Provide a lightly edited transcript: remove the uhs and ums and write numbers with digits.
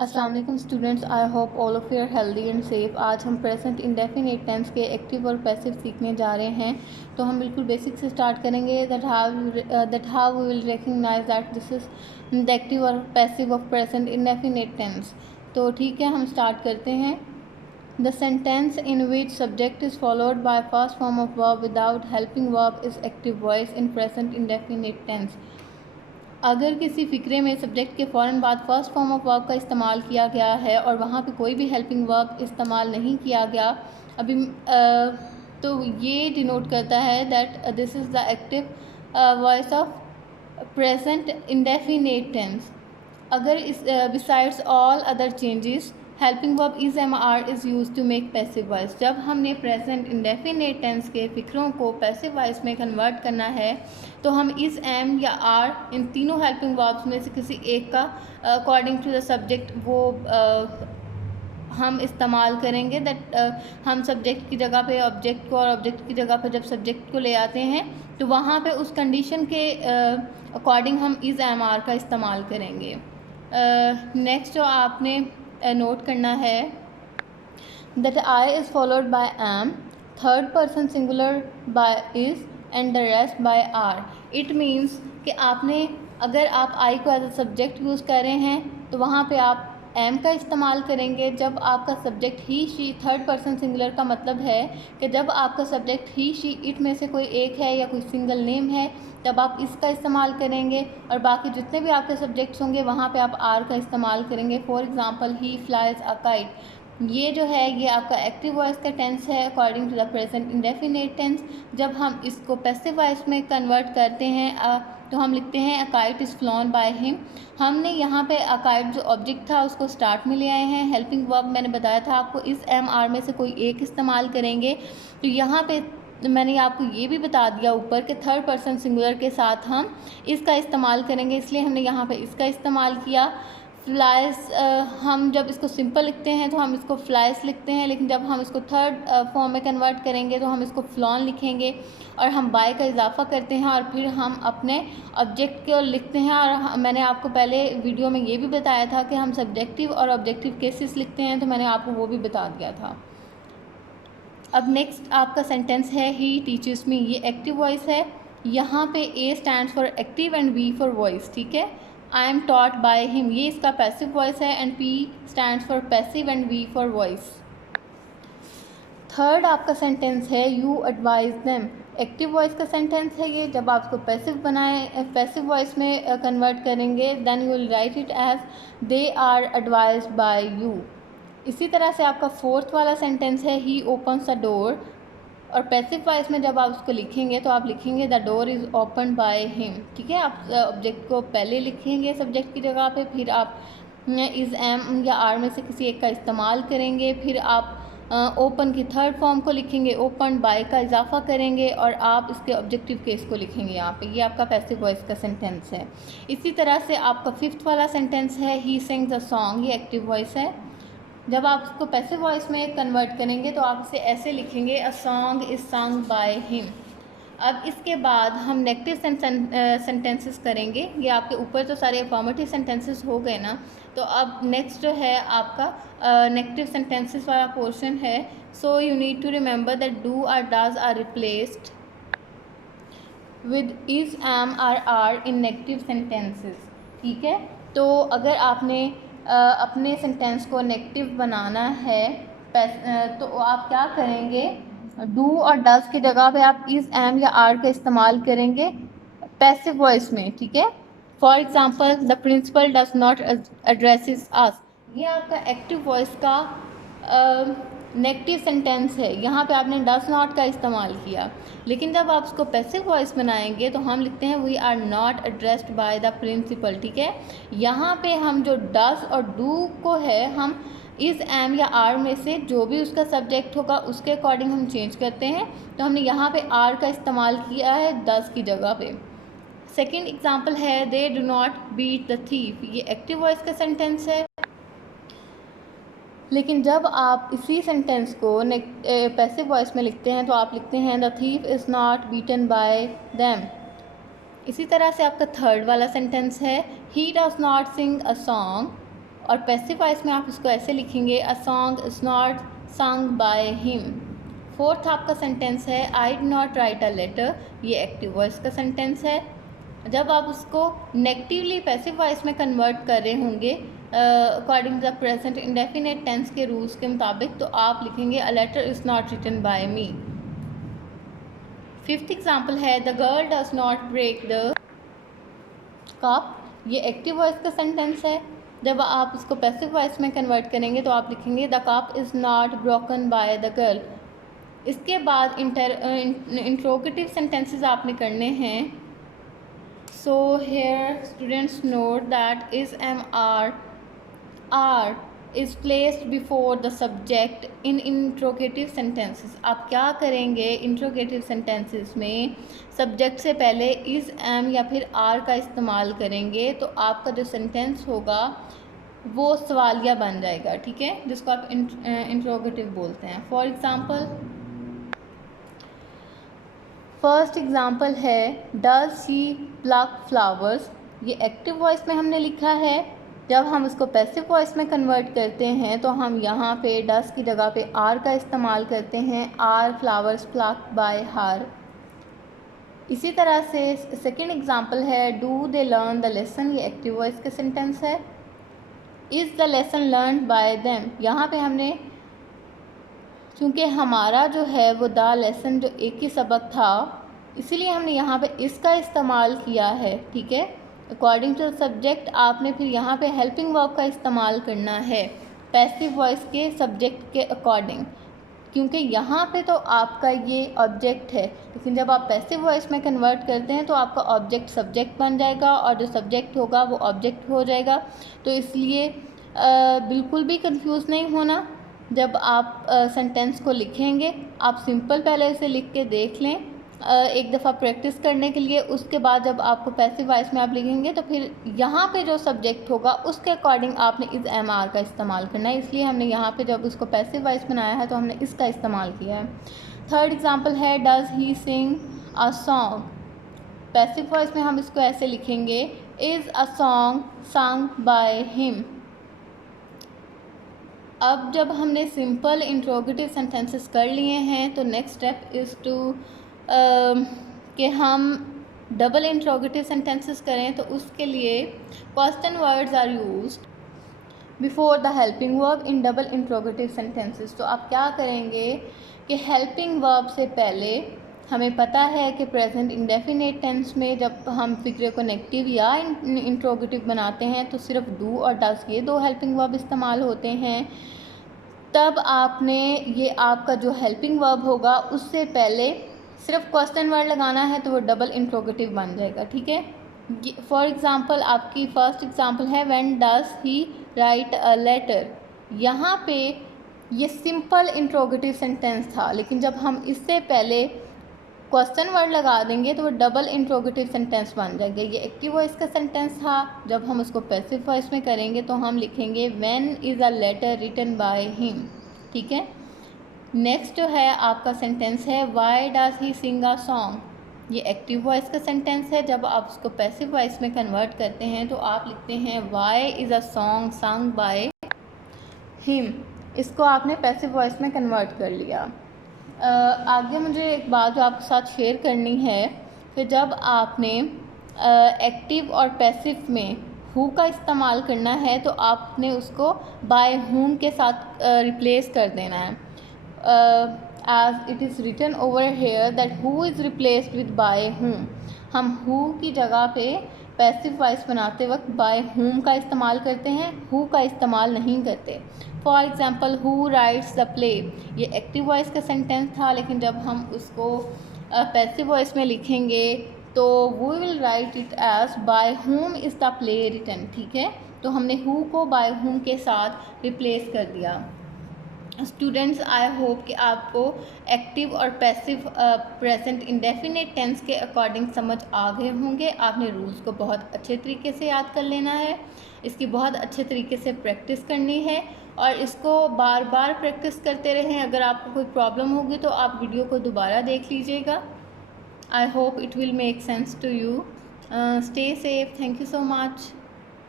अस्सलाम वालेकुम students, I hope all of you are healthy and safe. आज हम प्रेजेंट इंडेफिनिट टेंस के एक्टिव और पैसिव सीखने जा रहे हैं। तो हम बिल्कुल बेसिक से स्टार्ट करेंगे। That how we will recognise that this is the active और passive of present indefinite tense. तो ठीक है, हम स्टार्ट करते हैं। The sentence in which subject is followed by first form of verb without helping verb is active voice in present indefinite tense. अगर किसी फ़िक्रे में सब्जेक्ट के फ़ौरन बाद फर्स्ट फॉर्म ऑफ वर्ब का इस्तेमाल किया गया है और वहाँ पे कोई भी हेल्पिंग वर्ब इस्तेमाल नहीं किया गया अभी तो ये डिनोट करता है that this is the active voice of present indefinite tense. अगर इस besides all other changes helping verb is am are is use to make passive voice. जब हमने प्रेजेंट इंडेफिनिट टेंस के फ़िक्रों को पैसिव वॉइस में convert करना है तो हम इस एम या आर इन तीनों हेल्पिंग वर्ब्स में से किसी एक का अकॉर्डिंग टू द सब्जेक्ट वो हम इस्तेमाल करेंगे। दैट हम सब्जेक्ट की जगह पे ऑब्जेक्ट को और ऑब्जेक्ट की जगह पे जब सब्जेक्ट को ले आते हैं तो वहाँ पे उस कंडीशन के अकॉर्डिंग हम इज़ एम आर का इस्तेमाल करेंगे। नेक्स्ट जो आपने नोट करना है that I is followed by am, third person singular by is and the rest by are. It means कि आपने अगर आप आई को एज अ सब्जेक्ट यूज़ कर रहे हैं तो वहाँ पे आप एम का इस्तेमाल करेंगे। जब आपका subject he she, third person singular का मतलब है कि जब आपका सब्जेक्ट ही शी इट में से कोई एक है या कोई सिंगल नेम है तब आप इसका इस्तेमाल करेंगे, और बाकी जितने भी आपके सब्जेक्ट्स होंगे वहाँ पे आप आर का इस्तेमाल करेंगे। For example he flies a kite, ये जो है ये आपका एक्टिव वॉइस का टेंस है according to the present indefinite tense. जब हम इसको पैसिव वॉइस में कन्वर्ट करते हैं तो हम लिखते हैं a kite is flown by him. हमने यहाँ पे अ काइट जो ऑब्जेक्ट था उसको स्टार्ट में ले आए हैं। हेल्पिंग वर्ब मैंने बताया था आपको इस एम आर में से कोई एक इस्तेमाल करेंगे। तो यहाँ पे मैंने आपको ये भी बता दिया ऊपर कि थर्ड पर्सन सिंगुलर के साथ हम इसका इस्तेमाल करेंगे, इसलिए हमने यहाँ पे इसका इस्तेमाल किया। फ्लाइज हम जब इसको सिंपल लिखते हैं तो हम इसको फ्लाइज लिखते हैं, लेकिन जब हम इसको थर्ड फॉर्म में कन्वर्ट करेंगे तो हम इसको फ्लॉन लिखेंगे और हम बाय का इजाफा करते हैं और फिर हम अपने ऑब्जेक्ट को लिखते हैं। और मैंने आपको पहले वीडियो में ये भी बताया था कि हम सब्जेक्टिव और ऑब्जेक्टिव केसेस लिखते हैं, तो मैंने आपको वो भी बता दिया था। अब नेक्स्ट आपका सेंटेंस है ही टीचर्स मी। ये एक्टिव वॉइस है। यहाँ पे A stands for active and V for voice, ठीक है। I am taught by him, ये इसका पैसिव वॉइस है, and P stands for passive and V for voice. Third आपका सेंटेंस है you advise them. Active voice का sentence है ये। जब आप इसको पैसिव बनाए पैसिव वॉइस में कन्वर्ट करेंगे then you will write it as they are advise by you. इसी तरह से आपका फोर्थ वाला सेंटेंस है ही ओपन्स द डोर, और पैसिव वॉइस में जब आप उसको लिखेंगे तो आप लिखेंगे the door is open by him, ठीक है। आप ऑब्जेक्ट को पहले लिखेंगे सब्जेक्ट की जगह पे, फिर आप इज़ एम या आर में से किसी एक का इस्तेमाल करेंगे, फिर आप ओपन की थर्ड फॉर्म को लिखेंगे, ओपन बाय का इजाफा करेंगे और आप इसके ऑब्जेक्टिव केस को लिखेंगे यहाँ पे। ये आपका पैसिव वॉइस का सेंटेंस है। इसी तरह से आपका फिफ्थ वाला सेंटेंस है ही सिंग्स अ सॉन्ग, ये एक्टिव वॉइस है। जब आप इसको पैसिव वॉइस में कन्वर्ट करेंगे तो आप इसे ऐसे लिखेंगे a song is song by him. अब इसके बाद हम नेगेटिव सेंटेंसेस करेंगे। ये आपके ऊपर तो सारे अफर्मेटिव सेंटेंसेस हो गए ना, तो अब नेक्स्ट जो है आपका नेगेटिव सेंटेंसेस वाला पोर्शन है। So you need to remember that do और does are replaced with is am are in negative sentences, ठीक है। तो अगर आपने अपने सेंटेंस को नेगेटिव बनाना है तो आप क्या करेंगे, डू और डज की जगह पे आप इज़ एम या आर का इस्तेमाल करेंगे पैसिव वॉइस में, ठीक है। For example the principal does not addresses us, ये आपका एक्टिव वॉइस का नेगेटिव सेंटेंस है। यहाँ पे आपने डज नॉट का इस्तेमाल किया, लेकिन जब आप उसको पैसिव वॉइस बनाएंगे तो हम लिखते हैं we are not addressed by the principal, ठीक है। यहाँ पे हम जो डज और डू को है हम इज़ एम या आर में से जो भी उसका सब्जेक्ट होगा उसके अकॉर्डिंग हम चेंज करते हैं। तो हमने यहाँ पे आर का इस्तेमाल किया है डज की जगह पे। सेकेंड एग्जाम्पल है they do not beat the thief, ये एक्टिव वॉइस का सेंटेंस है। लेकिन जब आप इसी सेंटेंस को पैसिव वॉइस में लिखते हैं तो आप लिखते हैं the thief is not beaten by them. इसी तरह से आपका थर्ड वाला सेंटेंस है he does not sing a song, और पैसिव वॉइस में आप इसको ऐसे लिखेंगे, a song is not sung by him. Fourth आपका सेंटेंस है, I did not write a letter, ये एक्टिव वॉइस का सेंटेंस है। जब आप उसको नेगेटिवली पैसिव वॉइस में कन्वर्ट कर रहे होंगे according the present indefinite tense के रूल्स के मुताबिक, तो आप लिखेंगे a letter is not written by me. Fifth example है, the girl does not break the cup, ये एक्टिव वॉइस का सेंटेंस है। जब आप इसको पैसिव वॉइस में कन्वर्ट करेंगे तो आप लिखेंगे the cup is not broken by the girl. इसके बाद इंट्रोगेटिव सेंटेंसेस आपने करने हैं। So here students note that is am are is placed before the subject in interrogative sentences. आप क्या करेंगे इंट्रोगेटिव सेंटेंसेस में, सब्जेक्ट से पहले इज़ एम या फिर आर का इस्तेमाल करेंगे, तो आपका जो सेंटेंस होगा वो सवालिया बन जाएगा, ठीक है, जिसको आप इंट्रोगेटिव बोलते हैं। फॉर एग्ज़ाम्पल, फर्स्ट एग्ज़ाम्पल है, डज शी प्लक फ्लावर्स, ये एक्टिव वॉइस में हमने लिखा है। जब हम इसको पैसिव वॉइस में कन्वर्ट करते हैं तो हम यहाँ पे डज की जगह पे आर का इस्तेमाल करते हैं, are flowers plucked by her. इसी तरह से सेकंड एग्ज़ाम्पल है, do they learn the lesson, ये एक्टिव वॉइस का सेंटेंस है। Is the lesson learn by them, यहाँ पे हमने क्योंकि हमारा जो है वो द लेसन जो एक ही सबक था, इसीलिए हमने यहाँ पे इसका इस्तेमाल किया है, ठीक है। अकॉर्डिंग टू द सब्जेक्ट आपने फिर यहाँ पे हेल्पिंग वर्ब का इस्तेमाल करना है पैसिव वॉइस के सब्जेक्ट के अकॉर्डिंग, क्योंकि यहाँ पे तो आपका ये ऑब्जेक्ट है, लेकिन जब आप पैसिव वॉइस में कन्वर्ट करते हैं तो आपका ऑब्जेक्ट सब्जेक्ट बन जाएगा और जो सब्जेक्ट होगा वो ऑब्जेक्ट हो जाएगा। तो इसलिए बिल्कुल भी कंफ्यूज नहीं होना। जब आप सेंटेंस को लिखेंगे, आप सिंपल पहले इसे लिख के देख लें एक दफ़ा प्रैक्टिस करने के लिए। उसके बाद जब आपको पैसिव वॉइस में आप लिखेंगे तो फिर यहाँ पे जो सब्जेक्ट होगा उसके अकॉर्डिंग आपने इस एम आर का इस्तेमाल करना है, इसलिए हमने यहाँ पे जब उसको पैसिव वॉइस बनाया है तो हमने इसका इस्तेमाल किया है। थर्ड एग्जांपल है, does he sing a song, passive voice में हम इसको ऐसे लिखेंगे, is a song sung by him. अब जब हमने सिंपल इंट्रोगेटिव सेंटेंसेस कर लिए हैं तो नेक्स्ट स्टेप इज़ टू कि हम डबल इंट्रोगेटिव सेंटेंसेस करें। तो उसके लिए question words are used before the helping verb in double interrogative sentences. तो आप क्या करेंगे कि हेल्पिंग वर्ब से पहले हमें पता है कि प्रेजेंट इंडेफिनिट टेंस में जब हम फिक्रे को नेगेटिव या इंट्रोगेटिव बनाते हैं तो सिर्फ डू और डज, ये दो हेल्पिंग वर्ब इस्तेमाल होते हैं। तब आपने ये आपका जो हेल्पिंग वर्ब होगा उससे पहले सिर्फ क्वेश्चन वर्ड लगाना है तो वो डबल इंट्रोगेटिव बन जाएगा, ठीक है। फॉर एग्ज़ाम्पल आपकी फर्स्ट एग्ज़ाम्पल है, when does he write a letter, यहाँ पे ये सिंपल इंट्रोगेटिव सेंटेंस था, लेकिन जब हम इससे पहले क्वेश्चन वर्ड लगा देंगे तो वो डबल इंट्रोगेटिव सेंटेंस बन जाएगा। ये एक्टिव वॉइस का सेंटेंस था, जब हम उसको पैसिव वॉइस में करेंगे तो हम लिखेंगे when is a letter written by him, ठीक है। नेक्स्ट जो है आपका सेंटेंस है, why does he sing a song, ये एक्टिव वॉइस का सेंटेंस है। जब आप उसको पैसिव वॉइस में कन्वर्ट करते हैं तो आप लिखते हैं why is a song sung by him, इसको आपने पैसिव वॉइस में कन्वर्ट कर लिया। आगे मुझे एक बात जो आपके साथ शेयर करनी है कि जब आपने एक्टिव और पैसिव में हु का इस्तेमाल करना है तो आपने उसको बाय हुम के साथ रिप्लेस कर देना है। As it is written over here that who is replaced with by whom, हम हु की जगह पे पैसिव वॉइस बनाते वक्त बाय हुम का इस्तेमाल करते हैं, हु का इस्तेमाल नहीं करते। For example, who rights the play, ये एक्टिव वॉइस का सेंटेंस था, लेकिन जब हम उसको पैसिव वॉइस में लिखेंगे तो we will write it as by whom is the play written, ठीक है। तो हमने हु को बाय हुम के साथ रिप्लेस कर दिया। स्टूडेंट्स, आई होप कि आपको एक्टिव और पैसिव प्रेजेंट इंडेफिनिट टेंस के अकॉर्डिंग समझ आ गए होंगे। आपने रूल्स को बहुत अच्छे तरीके से याद कर लेना है, इसकी बहुत अच्छे तरीके से प्रैक्टिस करनी है और इसको बार बार प्रैक्टिस करते रहें। अगर आपको कोई प्रॉब्लम होगी तो आप वीडियो को दोबारा देख लीजिएगा। I hope it will make sense to you. Stay safe, thank you so much.